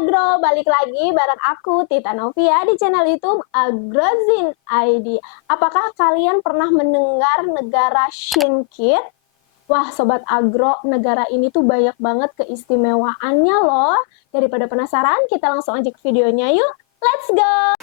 Agro, balik lagi bareng aku Tita Novia di channel YouTube Agrozin ID. Apakah kalian pernah mendengar negara Shinkiet? Wah, Sobat Agro, negara ini tuh banyak banget keistimewaannya loh. Daripada penasaran, kita langsung aja ke videonya yuk. Let's go!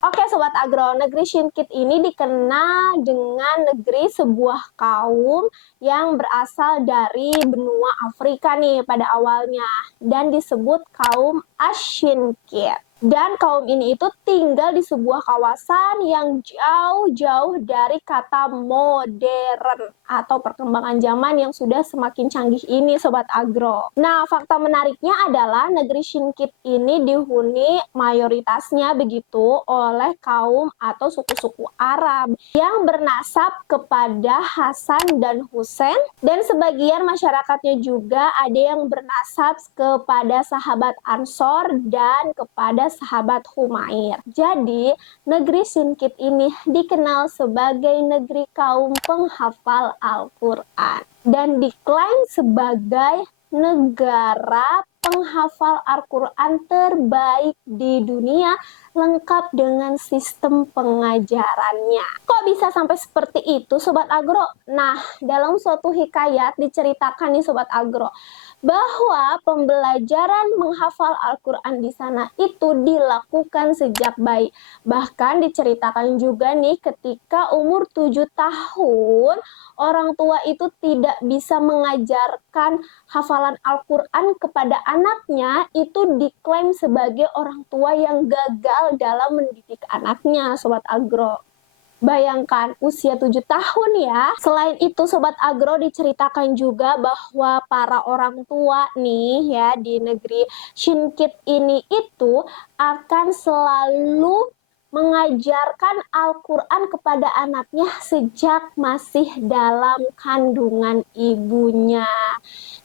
Oke Sobat Agro, negeri Shinkiet ini dikenal dengan negeri sebuah kaum yang berasal dari benua Afrika nih pada awalnya dan disebut kaum Ashinkiet. Dan kaum ini itu tinggal di sebuah kawasan yang jauh-jauh dari kata modern atau perkembangan zaman yang sudah semakin canggih ini Sobat Agro. Nah, fakta menariknya adalah negeri Shinkiet ini dihuni mayoritasnya begitu oleh kaum atau suku-suku Arab yang bernasab kepada Hasan dan Husain, dan sebagian masyarakatnya juga ada yang bernasab kepada sahabat Ansor dan kepada sahabat Humair. Jadi, negeri Shinkiet ini dikenal sebagai negeri kaum penghafal Al-Quran dan diklaim sebagai negara penghafal Al-Quran terbaik di dunia, lengkap dengan sistem pengajarannya. Kok bisa sampai seperti itu Sobat Agro? Nah, dalam suatu hikayat diceritakan nih Sobat Agro, bahwa pembelajaran menghafal Al-Quran di sana itu dilakukan sejak bayi. Bahkan diceritakan juga nih ketika umur 7 tahun, orang tua itu tidak bisa mengajarkan hafalan Al-Quran kepada anaknya, itu diklaim sebagai orang tua yang gagal dalam mendidik anaknya Sobat Agro. Bayangkan usia 7 tahun ya. Selain itu Sobat Agro diceritakan juga bahwa para orang tua nih ya di negeri Shinkiet ini itu akan selalu mengajarkan Al-Quran kepada anaknya sejak masih dalam kandungan ibunya.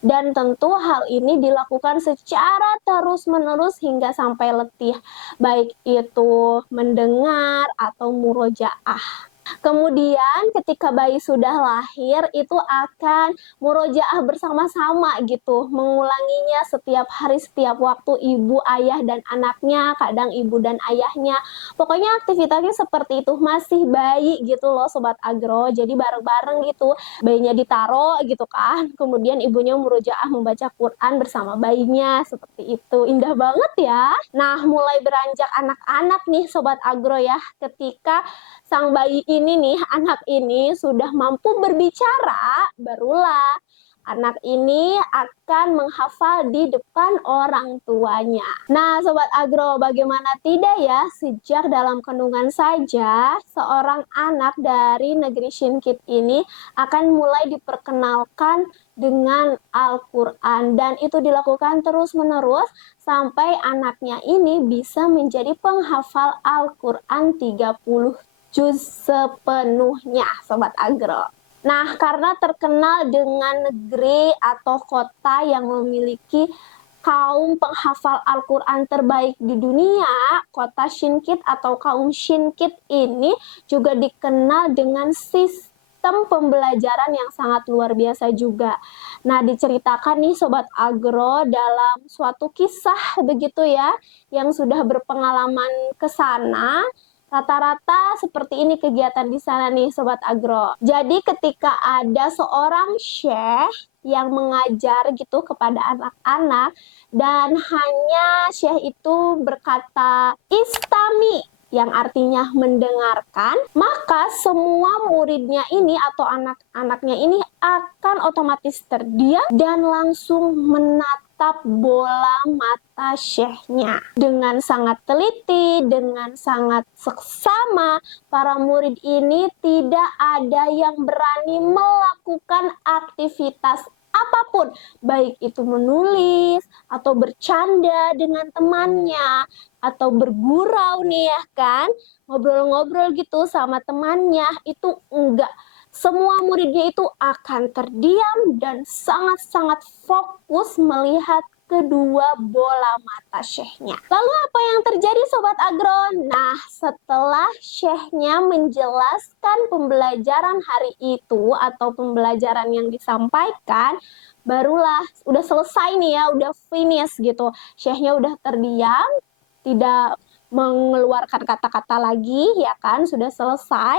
Dan tentu hal ini dilakukan secara terus-menerus hingga sampai letih, baik itu mendengar atau murojaah. Kemudian ketika bayi sudah lahir itu akan murojaah bersama-sama gitu, mengulanginya setiap hari, setiap waktu, ibu, ayah, dan anaknya, kadang ibu dan ayahnya. Pokoknya aktivitasnya seperti itu, masih bayi gitu loh Sobat Agro, jadi bareng-bareng gitu, bayinya ditaruh gitu kan, kemudian ibunya murojaah membaca Quran bersama bayinya, seperti itu. Indah banget ya. Nah, mulai beranjak anak-anak nih Sobat Agro ya, ketika sang bayi ini nih, anak ini sudah mampu berbicara, barulah anak ini akan menghafal di depan orang tuanya. Nah, Sobat Agro, bagaimana tidak ya, sejak dalam kandungan saja, seorang anak dari negeri Shinkiet ini akan mulai diperkenalkan dengan Al-Quran. Dan itu dilakukan terus-menerus sampai anaknya ini bisa menjadi penghafal Al-Quran 30 juz sepenuhnya Sobat Agro. Nah, karena terkenal dengan negeri atau kota yang memiliki kaum penghafal Al-Quran terbaik di dunia, kota Shinkiet atau kaum Shinkiet ini juga dikenal dengan sistem pembelajaran yang sangat luar biasa juga. Nah, diceritakan nih Sobat Agro dalam suatu kisah begitu ya, yang sudah berpengalaman ke sana. Rata-rata seperti ini kegiatan di sana nih Sobat Agro. Jadi ketika ada seorang syekh yang mengajar gitu kepada anak-anak, dan hanya syekh itu berkata istami, yang artinya mendengarkan, maka semua muridnya ini atau anak-anaknya ini akan otomatis terdiam dan langsung menatap bola mata syekhnya. Dengan sangat teliti, dengan sangat seksama, para murid ini tidak ada yang berani melakukan aktivitas apapun, baik itu menulis atau bercanda dengan temannya atau bergurau nih ya kan, ngobrol-ngobrol gitu sama temannya, itu enggak. semua muridnya itu akan terdiam dan sangat-sangat fokus melihat kedua bola mata syekhnya. Lalu apa yang terjadi Sobat Agro? Nah, setelah syekhnya menjelaskan pembelajaran hari itu atau pembelajaran yang disampaikan, barulah udah selesai nih ya, udah finish gitu. Syekhnya udah terdiam, tidak mengeluarkan kata-kata lagi, ya kan, sudah selesai.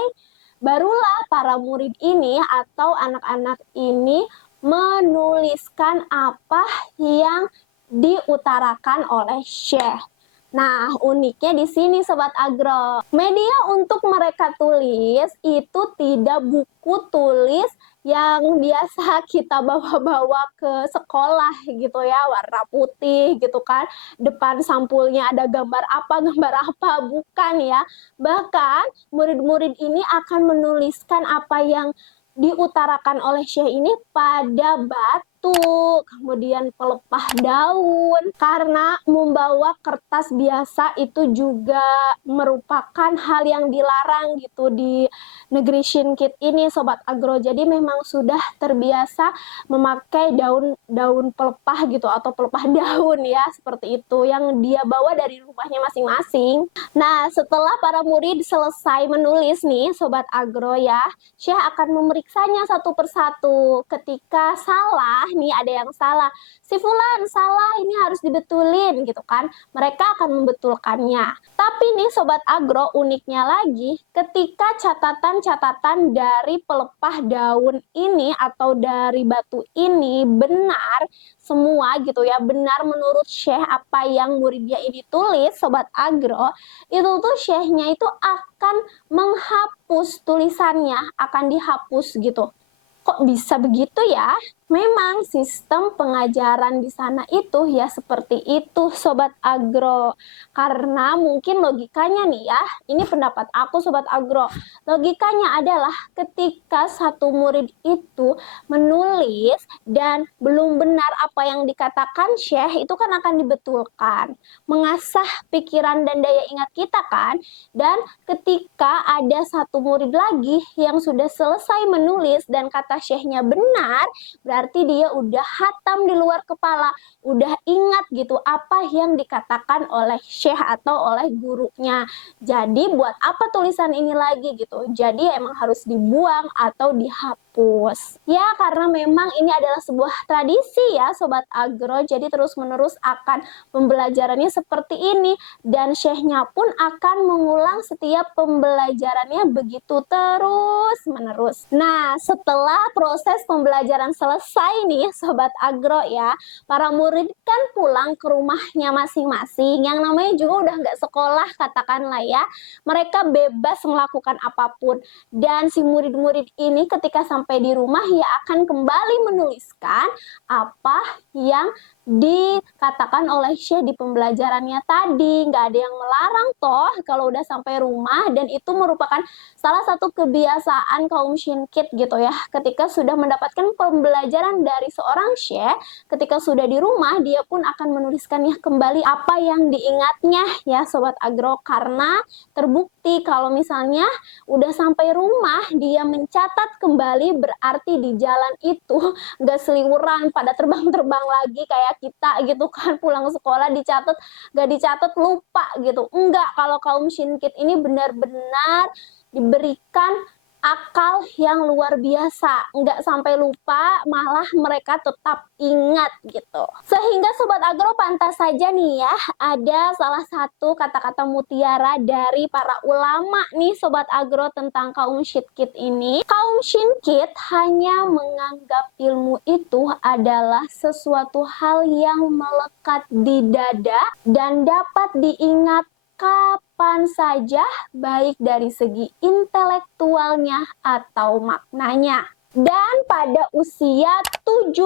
Barulah para murid ini atau anak-anak ini menuliskan apa yang diutarakan oleh Syekh. Nah, uniknya di sini Sobat Agro. Media untuk mereka tulis itu tidak buku tulis yang biasa kita bawa-bawa ke sekolah gitu ya, warna putih gitu kan. Depan sampulnya ada gambar apa, bukan ya. Bahkan murid-murid ini akan menuliskan apa yang diutarakan oleh Syekh ini pada batu, kemudian pelepah daun. Karena membawa kertas biasa itu juga merupakan hal yang dilarang gitu di negeri Syinkit ini Sobat Agro. Jadi memang sudah terbiasa memakai daun pelepah gitu atau pelepah daun ya, seperti itu yang dia bawa dari rumahnya masing-masing. Nah, setelah para murid selesai menulis nih Sobat Agro ya, Syekh akan memeriksanya satu persatu. Ketika salah, nih ada yang salah, si Fulan salah, ini harus dibetulin gitu kan. Mereka akan membetulkannya. Tapi nih Sobat Agro, uniknya lagi, ketika catatan-catatan dari pelepah daun ini atau dari batu ini benar semua gitu ya, benar menurut Syekh apa yang muridnya ini tulis Sobat Agro, itu tuh Syekhnya itu akan menghapus tulisannya, akan dihapus gitu. Kok bisa begitu ya? Memang sistem pengajaran di sana itu ya seperti itu Sobat Agro. Karena mungkin logikanya nih ya, ini pendapat aku Sobat Agro. Logikanya adalah ketika satu murid itu menulis dan belum benar apa yang dikatakan Syekh, itu kan akan dibetulkan. Mengasah pikiran dan daya ingat kita kan. Dan ketika ada satu murid lagi yang sudah selesai menulis dan kata Syekhnya benar, berarti dia udah hatam di luar kepala, udah ingat gitu apa yang dikatakan oleh Syekh atau oleh gurunya. Jadi buat apa tulisan ini lagi gitu? Jadi emang harus dibuang atau dihapus. Ya, karena memang ini adalah sebuah tradisi ya Sobat Agro, jadi terus-menerus akan pembelajarannya seperti ini dan Syekhnya pun akan mengulang setiap pembelajarannya begitu terus-menerus. Nah, setelah proses pembelajaran selesai nih Sobat Agro ya, para murid kan pulang ke rumahnya masing-masing, yang namanya juga udah nggak sekolah katakanlah ya, mereka bebas melakukan apapun, dan si murid-murid ini ketika sampai di rumah ya akan kembali menuliskan apa yang dikatakan oleh Syekh di pembelajarannya tadi. Nggak ada yang melarang toh kalau udah sampai rumah, dan itu merupakan salah satu kebiasaan kaum Syinkit gitu ya. Ketika sudah mendapatkan pembelajaran dari seorang Syekh, ketika sudah di rumah dia pun akan menuliskannya kembali apa yang diingatnya ya Sobat Agro, karena terbukti kalau misalnya udah sampai rumah dia mencatat kembali, berarti di jalan itu nggak seliwuran pada terbang-terbang lagi kayak kita gitu kan, pulang sekolah dicatat, gak dicatat lupa gitu. Enggak, kalau kaum Syinkit ini benar-benar diberikan akal yang luar biasa, nggak sampai lupa, malah mereka tetap ingat gitu. Sehingga Sobat Agro pantas saja nih ya, ada salah satu kata-kata mutiara dari para ulama nih Sobat Agro tentang kaum Syinkit ini. Kaum Syinkit hanya menganggap ilmu itu adalah sesuatu hal yang melekat di dada dan dapat diingat kapan saja, baik dari segi intelektualnya atau maknanya. Dan pada usia 17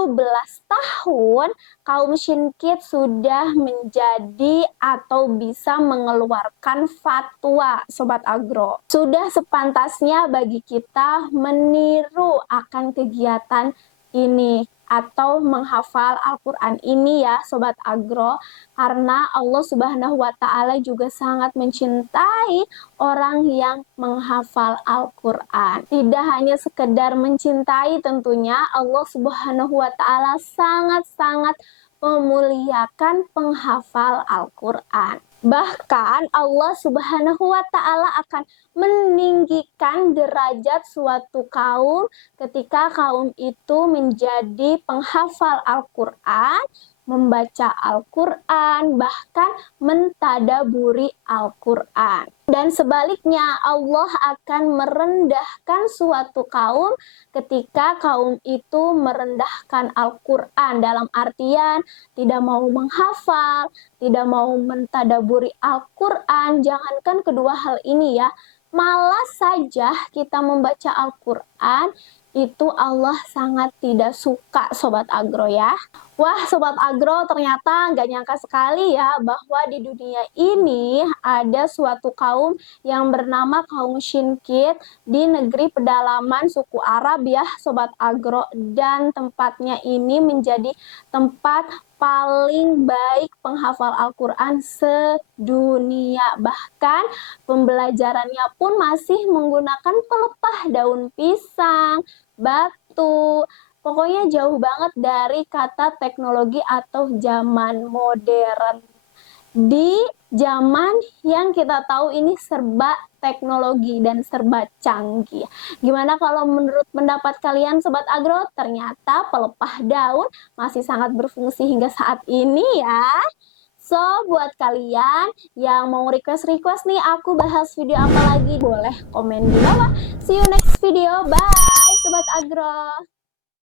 tahun, kaum Syinkit sudah menjadi atau bisa mengeluarkan fatwa Sobat Agro. Sudah sepantasnya bagi kita meniru akan kegiatan ini atau menghafal Al-Quran ini ya Sobat Agro, karena Allah Subhanahu wa Ta'ala juga sangat mencintai orang yang menghafal Al-Quran. Tidak hanya sekedar mencintai, tentunya Allah Subhanahu wa Ta'ala sangat-sangat memuliakan penghafal Al-Quran. Bahkan Allah Subhanahu wa Ta'ala akan meninggikan derajat suatu kaum ketika kaum itu menjadi penghafal Al-Quran, membaca Al-Quran, bahkan mentadaburi Al-Quran. Dan sebaliknya, Allah akan merendahkan suatu kaum ketika kaum itu merendahkan Al-Quran, dalam artian tidak mau menghafal, tidak mau mentadaburi Al-Quran. Jangankan kedua hal ini ya, malas saja kita membaca Al-Quran, itu Allah sangat tidak suka Sobat Agro ya. Wah Sobat Agro, ternyata nggak nyangka sekali ya bahwa di dunia ini ada suatu kaum yang bernama kaum Syinkit di negeri pedalaman suku Arab ya Sobat Agro. Dan tempatnya ini menjadi tempat paling baik penghafal Al-Quran sedunia. Bahkan pembelajarannya pun masih menggunakan pelepah daun pisang, batu, pokoknya jauh banget dari kata teknologi atau zaman modern. Di zaman yang kita tahu ini serba teknologi dan serba canggih. Gimana kalau menurut pendapat kalian Sobat Agro? Ternyata pelepah daun masih sangat berfungsi hingga saat ini ya. So, buat kalian yang mau request nih aku bahas video apa lagi, boleh komen di bawah. See you next video. Bye Sobat Agro.